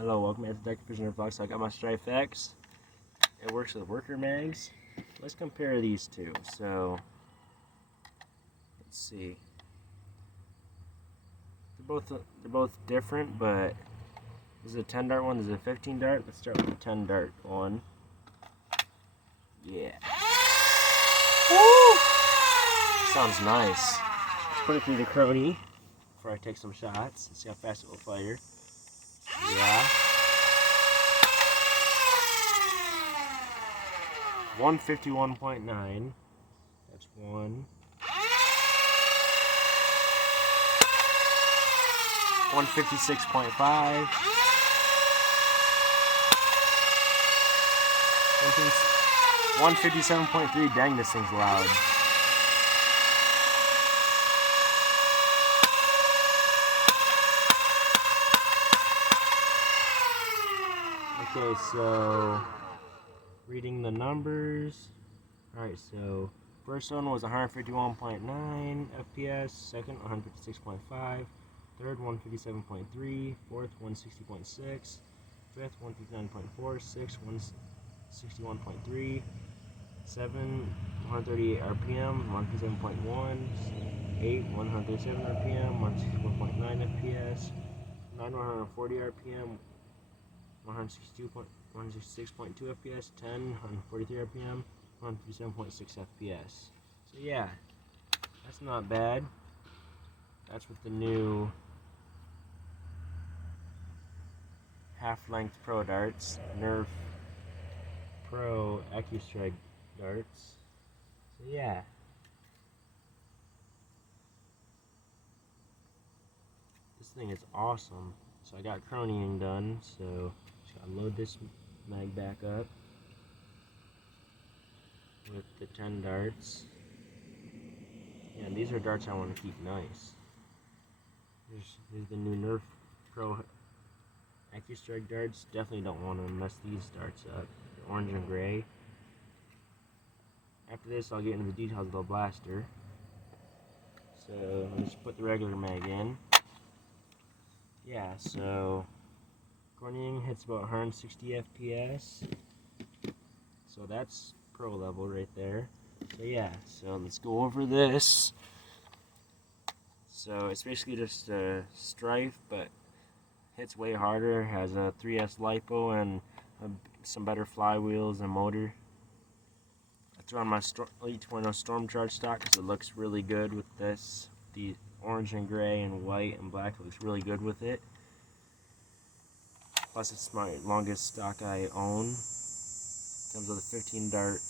Hello, welcome to Dr. Prisoner Vlog. So I got my Strife X. It works with worker mags. Let's compare these two. So let's see. They're both different, but this is a 10 dart one. This is a 15 dart. Let's start with the 10 dart one. Yeah. Woo! Sounds nice. Let's put it through the Chrony before I take some shots. Let's see how fast it will fire. Yeah. 151.9. That's one. 156.5. 157.3. Dang, this thing's loud. Okay, so reading the numbers. Alright, so first one was 151.9 FPS, second 156.5, third 157.3, fourth 160.6, fifth 159.4, sixth 161.3, 7 138 RPM, 157.1, 8 137 RPM, 161.9 FPS, 9 140 RPM, 166.2 FPS, 10 143 RPM, 157.6 FPS. So yeah, that's not bad. That's with the new half-length Pro darts, Nerf Pro AccuStrike darts. So yeah. This thing is awesome. So I got chroning done, so just gotta load this mag back up with the 10 darts. Yeah, and these are darts I want to keep nice. Here's the new Nerf Pro AccuStrike darts. Definitely don't want to mess these darts up. They're orange and gray. After this, I'll get into the details of the blaster. So let's put the regular mag in. Yeah, so Corning hits about 160 FPS. So that's pro level right there. So yeah, so let's go over this. So it's basically just a Strife, but hits way harder. Has a 3S LiPo and some better flywheels and motor. I threw on my Elite 2.0 Storm Charge stock because it looks really good with this. The orange and gray and white and black, it looks really good with it. Plus it's my longest stock I own. Comes with a 15 dart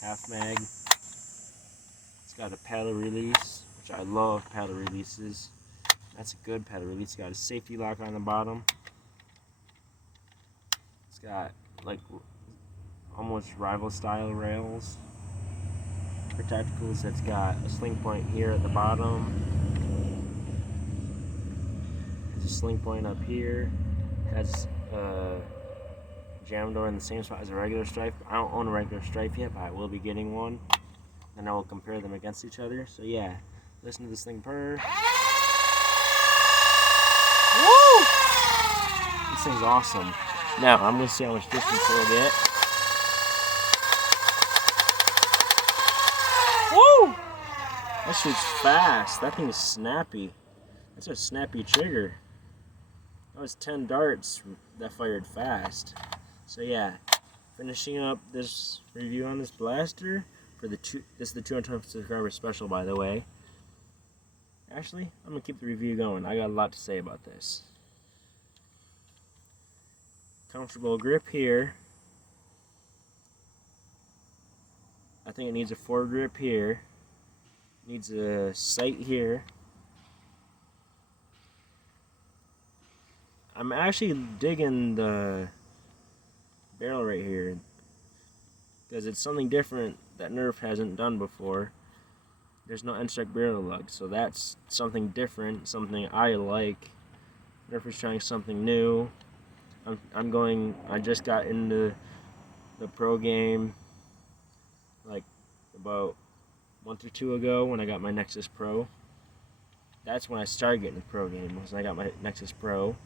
half mag. It's got a paddle release, which I love paddle releases. That's a good paddle release. It's got a safety lock on the bottom. It's got like almost rival style rails. For tacticals, it's got a sling point here at the bottom. There's a sling point up here. Has a jam door in the same spot as a regular Strife. I don't own a regular Strife yet, but I will be getting one. And I will compare them against each other. So yeah, listen to this thing purr. Woo! This thing's awesome. Now, I'm going to see how much distance it'll get. Woo! That shoots fast. That thing is snappy. That's a snappy trigger. That was 10 darts that fired fast. So yeah, finishing up this review on this blaster for this is the 200 subscriber special, by the way. Actually, I'm gonna keep the review going. I got a lot to say about this. Comfortable grip here. I think it needs a foregrip here. Needs a sight here. I'm actually digging the barrel right here because it's something different that Nerf hasn't done before. There's no end-strike barrel lug, so that's something different, something I like. Nerf is trying something new. I just got into the pro game like about a month or two ago when I got my Nexus Pro. That's when I started getting the pro game, was when I got my Nexus Pro.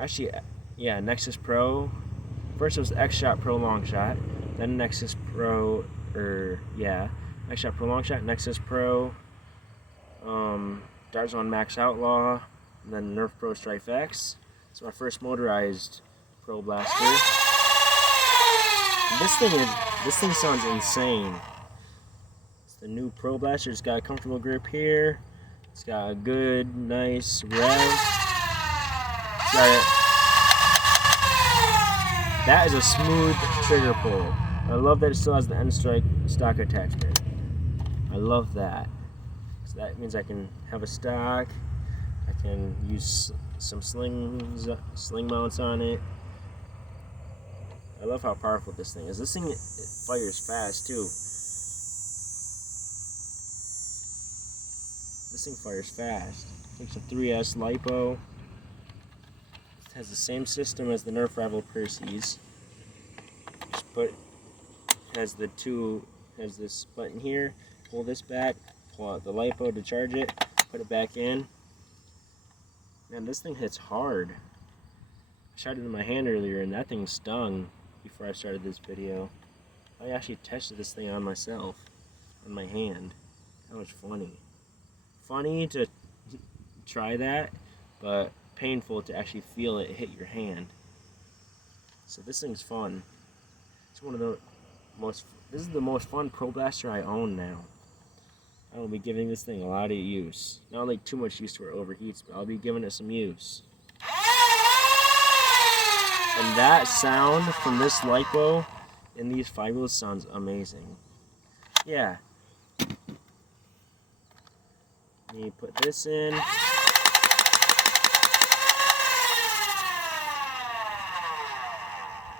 actually, yeah, Nexus Pro. First it was X-Shot Pro Long Shot, then Nexus Pro, X-Shot Pro Long Shot, Nexus Pro, Dart Zone Max Outlaw, and then Nerf Pro Strife X. It's my first motorized Pro Blaster. And this thing sounds insane. It's the new Pro Blaster. It's got a comfortable grip here. It's got a good, nice rev. That is a smooth trigger pull. I love that it still has the end strike stock attachment. I love that. So that means I can have a stock. I can use some sling mounts on it. I love how powerful this thing is. This thing, it fires fast too. This thing fires fast. It's a 3S LiPo. It has the same system as the Nerf Rival Percy's. Has this button here. Pull this back. Pull out the LiPo to charge it. Put it back in. Man, this thing hits hard. I shot it in my hand earlier and that thing stung before I started this video. I actually tested this thing on myself, on my hand. That was funny. Funny to try that, but painful to actually feel it hit your hand. So this thing's fun. It's one of the this is the most fun Pro Blaster I own now. I will be giving this thing a lot of use. Not like too much use to where it overheats, but I'll be giving it some use. And that sound from this LiPo in these fibers sounds amazing. Yeah. Let me put this in.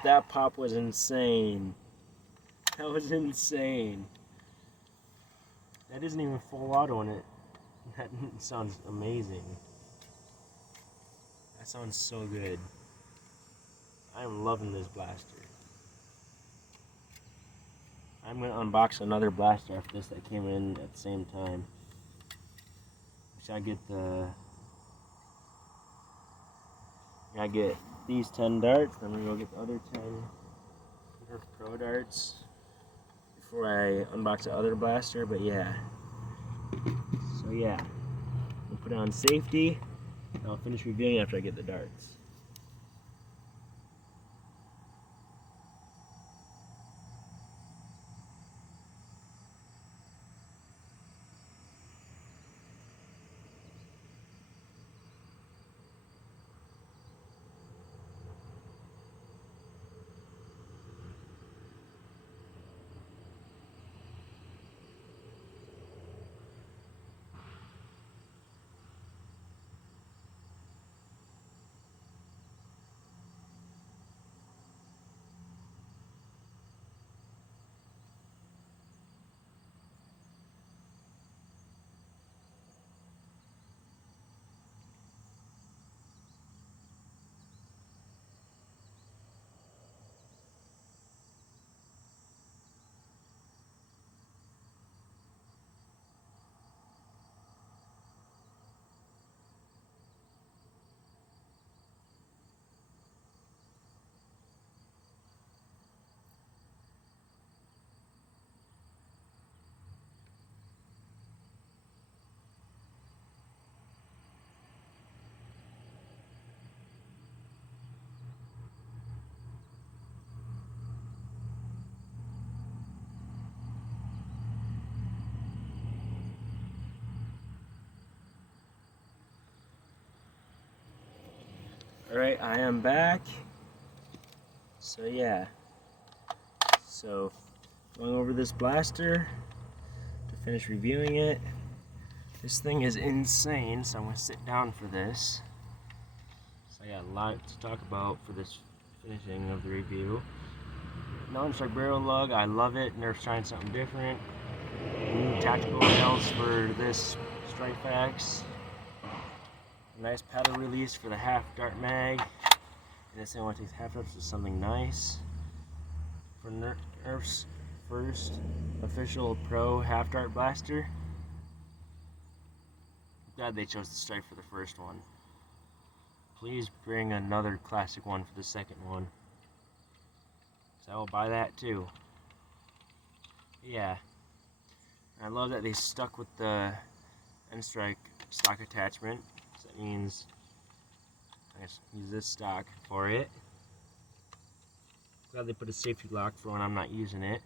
That pop was insane. That was insane. That isn't even full auto in it. That sounds amazing. That sounds so good. I am loving this blaster. I'm going to unbox another blaster after this that came in at the same time. I get these 10 darts, then we're going to go get the other 10 Nerf Pro darts before I unbox the other blaster, but yeah. So yeah, I'll put it on safety, and I'll finish reviewing after I get the darts. Alright, I am back. So yeah. So going over this blaster to finish reviewing it. This thing is insane, so I'm going to sit down for this. So I got a lot to talk about for this finishing of the review. Non-strike barrel lug, I love it. Nerf's trying something different. New tactical rails for this Strife X. Nice paddle release for the half dart mag. And this thing only takes half darts to something nice. For Nerf's first official pro half dart blaster. I'm glad they chose the Strife for the first one. please bring another classic one for the second one. So I will buy that too. Yeah. I love that they stuck with the N-Strike stock attachment. So that means I just use this stock for it. Glad they put a safety lock for when I'm not using it.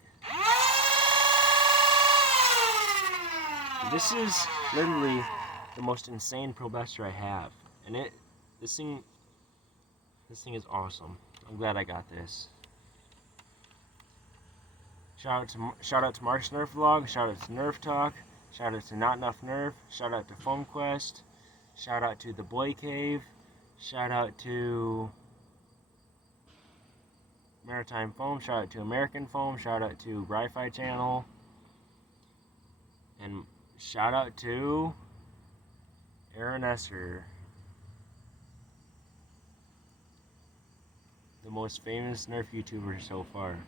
This is literally the most insane Pro Blaster I have, and this thing is awesome. I'm glad I got this. Shout out to Mark's Nerf Vlog. Shout out to Nerf Talk. Shout out to Not Enough Nerf. Shout out to Foam Quest. Shout out to the Boy Cave. Shout out to Maritime Foam. Shout out to American Foam. Shout out to Wi-Fi Channel. And shout out to Aaron Esser, the most famous Nerf YouTuber so far,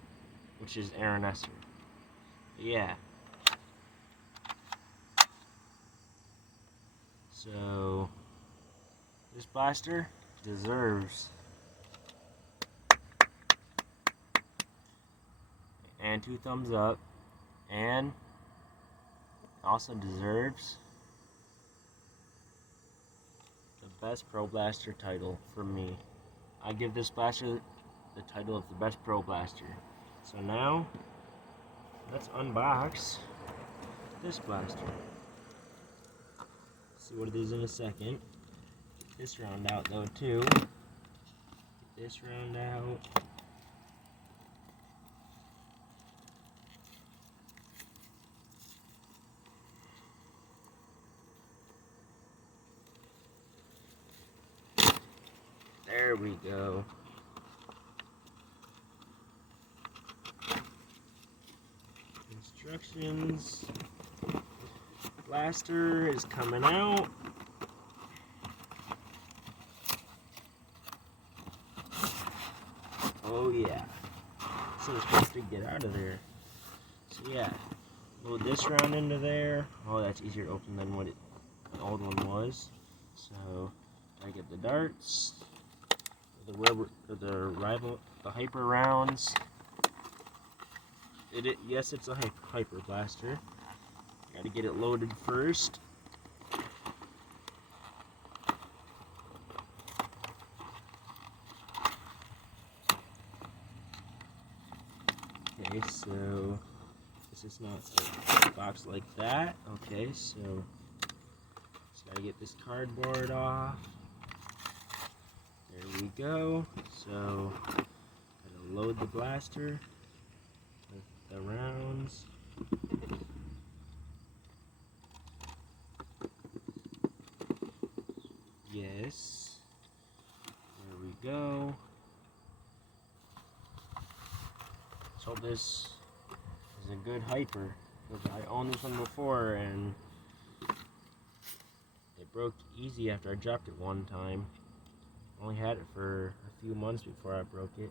which is Aaron Esser. Yeah. So, this blaster deserves and 2 thumbs up, and also deserves the best Pro Blaster title from me. I give this blaster the title of the best Pro Blaster. So now, let's unbox this blaster. See what it is in a second. Get this round out though too. Get this round out. There we go. Instructions. Blaster is coming out. Oh yeah. So it's supposed to get out of there. So yeah. Load this round into there. Oh, that's easier to open than what the old one was. So I get the darts. The rubber, the hyper rounds. Yes, it's a hyper blaster. Got to get it loaded first. Okay, so this is not a box like that. Okay, so just gotta get this cardboard off. There we go. So, gotta load the blaster with the rounds. Yes. There we go. Let's hope this is a good hyper, because I owned this one before and it broke easy after I dropped it one time. Only had it for a few months before I broke it.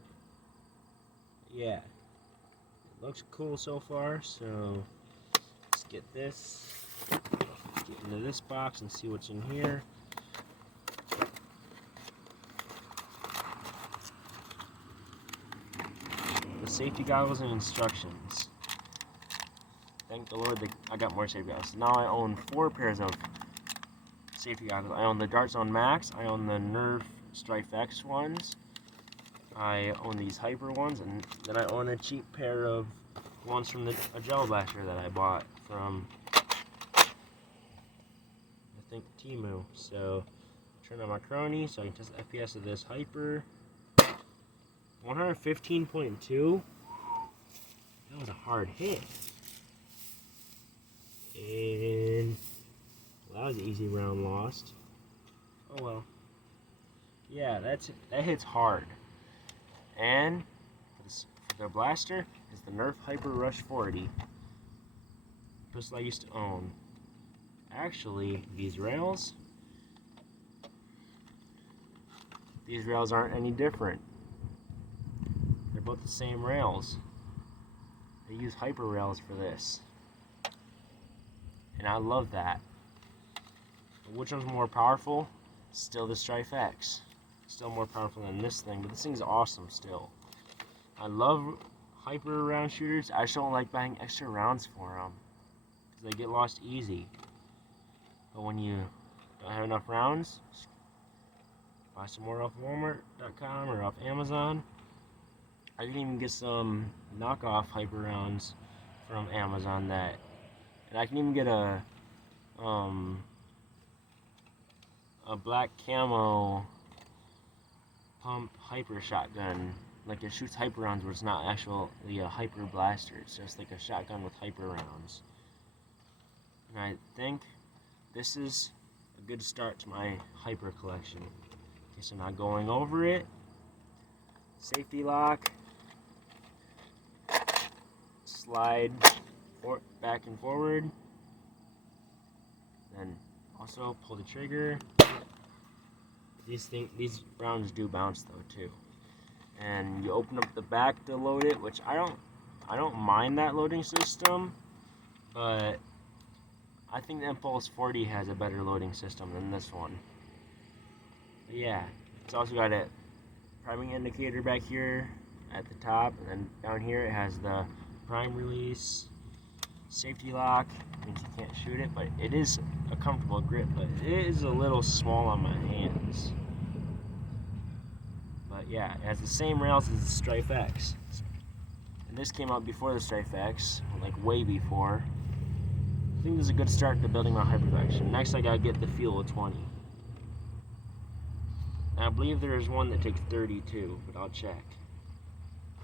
Yeah, it looks cool so far, so let's get this, get into this box and see what's in here. The safety goggles and instructions. Thank the Lord that I got more safety goggles. Now I own 4 pairs of safety goggles. I own the Dart Zone Max, I own the Nerf Strife X ones, I own these hyper ones, and then I own a cheap pair of ones from a gel blaster that I bought from, I think, Temu. So turn on my Chrony so I can test the FPS of this hyper. 115.2. That was a hard hit. And well, that was an easy round lost. Oh well. Yeah, that hits hard. And for the blaster is the Nerf Hyper Rush 40. Pistol I used to own. Actually, these rails aren't any different. They're both the same rails. They use hyper rails for this. And I love that. But which one's more powerful? Still the Strife X. still more powerful than this thing, but this thing's awesome still. I love hyper round shooters. I just don't like buying extra rounds for them because they get lost easy. But when you don't have enough rounds, buy some more off Walmart.com or off Amazon. I can even get some knockoff hyper rounds from Amazon and I can even get a black camo pump hyper shotgun. Like it shoots hyper rounds, but it's not actually a hyper blaster. It's just like a shotgun with hyper rounds. And I think this is a good start to my hyper collection. Okay, so now going over it, safety lock, slide back and forward, then also pull the trigger. These rounds do bounce though too. And you open up the back to load it, which I don't mind that loading system, but I think the Impulse 40 has a better loading system than this one. But yeah, it's also got a priming indicator back here at the top, and then down here it has the prime release, safety lock, means you can't shoot it, but it is a comfortable grip, but it is a little small on my hands. But yeah, it has the same rails as the Strife X. And this came out before the Strife X, like way before. I think this is a good start to building my hyper collection. Next I gotta get the Fuel 20. And I believe there is one that takes 32, but I'll check.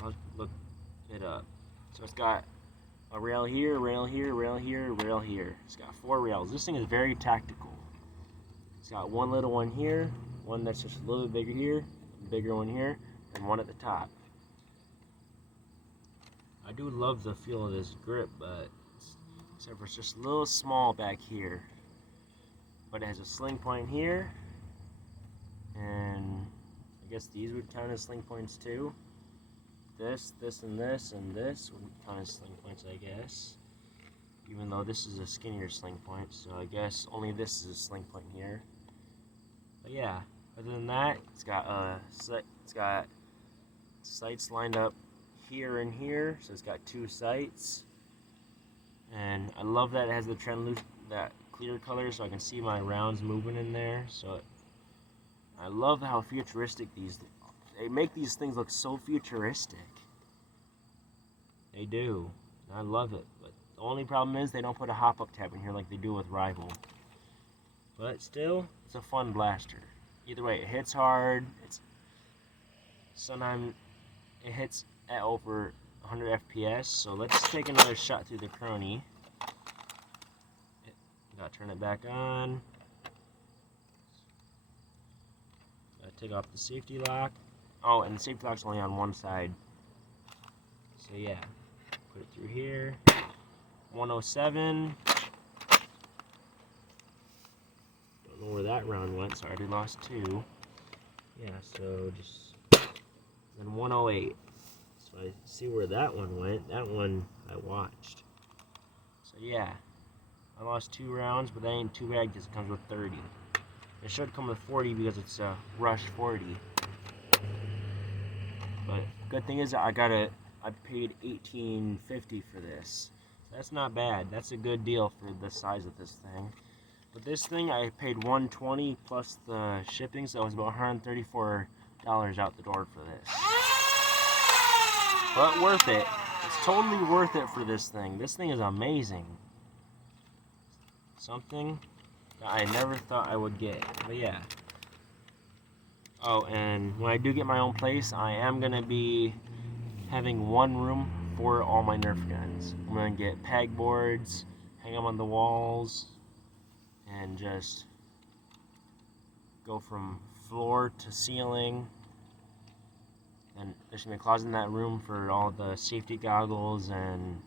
I'll look it up. So it's got a rail here, rail here, rail here, rail here. It's got 4 rails. This thing is very tactical. It's got one little one here, one that's just a little bit bigger here, a bigger one here, and one at the top. I do love the feel of this grip, but except for it's just a little small back here. But it has a sling point here, and I guess these would count as sling points too. This, and this would count as sling points, I guess. Even though this is a skinnier sling point, so I guess only this is a sling point here. But yeah, other than that, it's got sights lined up here and here, so it's got 2 sights. And I love that it has the that clear color, so I can see my rounds moving in there. So I love how futuristic they make these things look so futuristic. They do. I love it. But the only problem is they don't put a hop-up tab in here like they do with Rival. But still, it's a fun blaster. Either way, it hits hard. Sometimes it hits at over 100 FPS. So let's take another shot through the Chrony. Gotta turn it back on. Gotta take off the safety lock. Oh, and the safety lock's only on one side. So yeah, put it through here. 107. Don't know where that round went, so I already lost 2. Yeah, so just then 108. So I see where that one went. That one I watched. So yeah, I lost 2 rounds, but that ain't too bad because it comes with 30. It should come with 40 because it's a Rush 40. But good thing is I paid $18.50 for this. So that's not bad. That's a good deal for the size of this thing. But this thing I paid $120 plus the shipping, so it was about $134 out the door for this. But worth it. It's totally worth it for this thing. This thing is amazing. Something that I never thought I would get. But yeah. Oh, and when I do get my own place, I am going to be having one room for all my Nerf guns. I'm going to get pegboards, hang them on the walls, and just go from floor to ceiling. And there's going to be a closet in that room for all the safety goggles and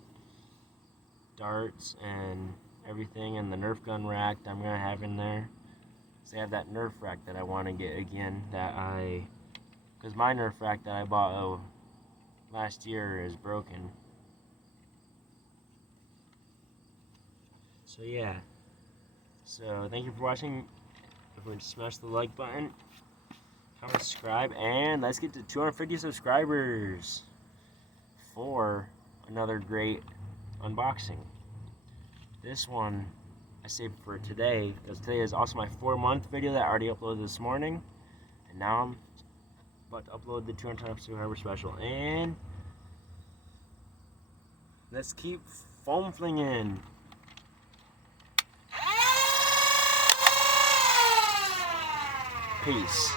darts and everything, and the Nerf gun rack that I'm going to have in there. So I have that Nerf rack that I want to get again, because my Nerf rack that I bought last year is broken. So yeah, so thank you for watching. If you would smash the like button, comment, subscribe, and let's get to 250 subscribers for another great unboxing. This one I saved for today because today is also my 4-month video that I already uploaded this morning, and now I'm about to upload the 200 subscriber special. And let's keep foam flinging. Peace.